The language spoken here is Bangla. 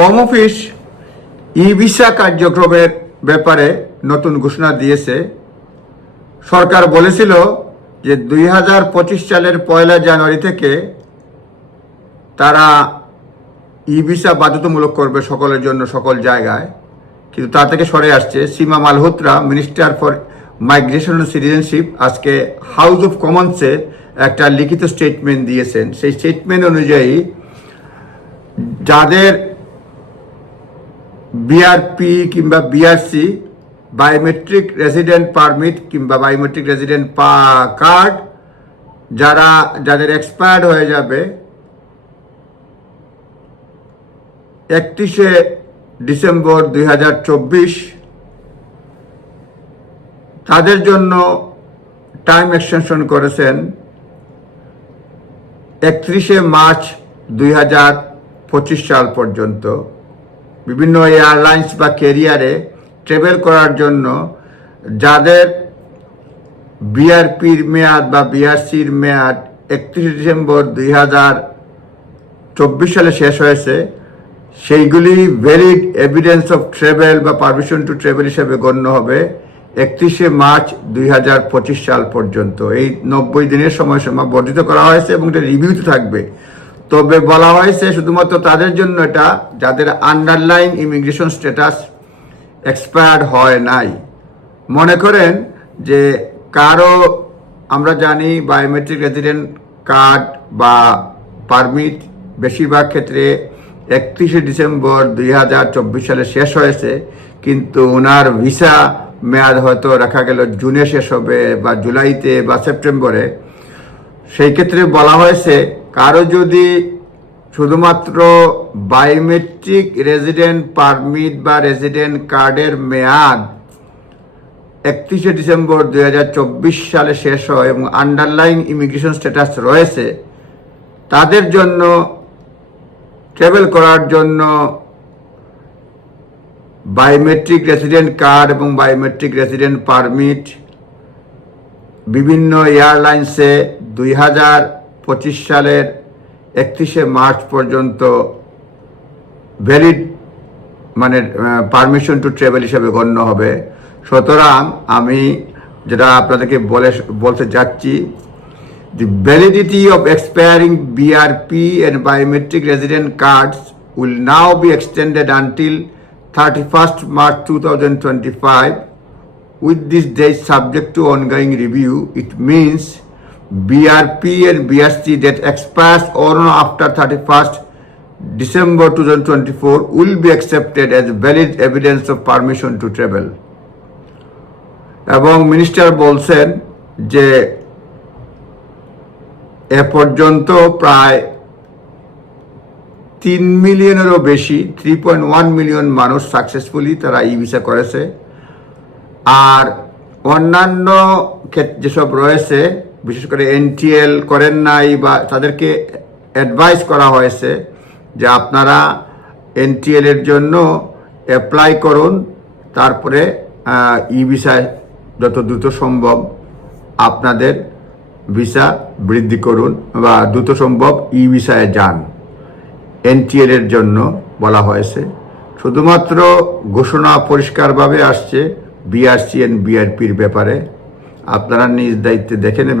হোম অফিস ই ভিসা কার্যক্রমের ব্যাপারে নতুন ঘোষণা দিয়েছে। সরকার বলেছিল যে দুই হাজার পঁচিশ সালের পয়লা জানুয়ারি থেকে তারা ই ভিসা বাধ্যতামূলক করবে সকলের জন্য সকল জায়গায়। কিন্তু তা থেকে সরে আসছে Seema Malhotra minister for migration citizenship আজকে হাউস অফ কমন্সে একটা লিখিত স্টেটমেন্ট দিয়েছেন। সেই স্টেটমেন্ট অনুযায়ী যাদের বিআরপি কিংবা বিআরসি বায়োমেট্রিক রেসিডেন্ট পারমিট কিংবা বায়োমেট্রিক রেসিডেন্ট পা কার্ড যারা, যাদের এক্সপায়ার্ড হয়ে যাবে, একত্রিশে ডিসেম্বর দুই হাজার চব্বিশ, তাদের জন্য টাইম এক্সটেনশন করেছেন একত্রিশে মার্চ দুই হাজার পঁচিশ সাল পর্যন্ত। বিভিন্ন এয়ারলাইন্স বা ক্যারিয়ারে ট্রাভেল করার জন্য যাদের বিআরপির মেয়াদ বা বিআরসির মেয়াদ একত্রিশে ডিসেম্বর দুই হাজার চব্বিশ সালে শেষ হয়েছে, সেইগুলি ভ্যালিড এভিডেন্স অফ ট্রাভেল বা পারমিশন টু ট্রাভেল হিসেবে গণ্য হবে একত্রিশে মার্চ দুই হাজার পঁচিশ সাল পর্যন্ত। এই নব্বই দিনের সময়সীমা বর্ধিত করা হয়েছে এবং এটা রিভিউতে থাকবে। তবে বলা হয়েছে শুধুমাত্র তাদের জন্য এটা, যাদের আন্ডারলাইন ইমিগ্রেশন স্ট্যাটাস এক্সপায়ার্ড হয় নাই। মনে করেন যে কারও, আমরা জানি বায়োমেট্রিক রেজিডেন্ট কার্ড বা পারমিট বেশিরভাগ ক্ষেত্রে একত্রিশে ডিসেম্বর দুই হাজার চব্বিশ সালে শেষ হয়েছে, কিন্তু ওনার ভিসা মেয়াদ হয়তো রাখা গেল জুনে শেষ হবে বা জুলাইতে বা সেপ্টেম্বরে। সেই ক্ষেত্রে বলা হয়েছে কারও যদি শুধুমাত্র বায়োমেট্রিক রেজিডেন্ট পারমিট বা রেজিডেন্ট কার্ডের মেয়াদ একত্রিশে ডিসেম্বর দু হাজার চব্বিশ সালে শেষ হয় এবং আন্ডারলাইন ইমিগ্রেশন স্ট্যাটাস রয়েছে, তাদের জন্য ট্রাভেল করার জন্য বায়োমেট্রিক রেসিডেন্ট কার্ড এবং বায়োমেট্রিক রেসিডেন্ট পারমিট বিভিন্ন এয়ারলাইন্সে দুই হাজার পঁচিশ সালের একত্রিশে মার্চ পর্যন্ত ভ্যালিড মানে পারমিশন টু ট্রেভেল হিসাবে গণ্য হবে। সুতরাং আমি যেটা আপনাদেরকে বলে, বলতে যাচ্ছি the validity of expiring BRP and biometric resident cards will now be extended until thirty first March two thousand twenty five with this days subject to ongoing review it means BRP and BSC that expires or after 31st December 2024 will be accepted as valid evidence of permission to travel. এবং মিনিস্টার বলছেন যে এ পর্যন্ত প্রায় তিন মিলিয়নেরও বেশি থ্রি পয়েন্ট ওয়ান মিলিয়ন মানুষ সাকসেসফুলি তারা ই ভিসা করেছে আর অন্যান্য ক্ষেত্রে যেসব রয়েছে বিশেষ করে এনটিএল করেন নাই বা তাদেরকে অ্যাডভাইস করা হয়েছে যে আপনারা এনটিএল এর জন্য অ্যাপ্লাই করুন, তারপরে ই ভিসায় যত দ্রুত সম্ভব আপনাদের ভিসা বৃদ্ধি করুন বা দ্রুত সম্ভব ই ভিসায় যান। এনটিএল এর জন্য বলা হয়েছে। শুধুমাত্র ঘোষণা পরিষ্কারভাবে আসছে বিআরসি এন্ড বিআরপির ব্যাপারে। আপনারা নিজ দায়িত্বে দেখে নেবেন।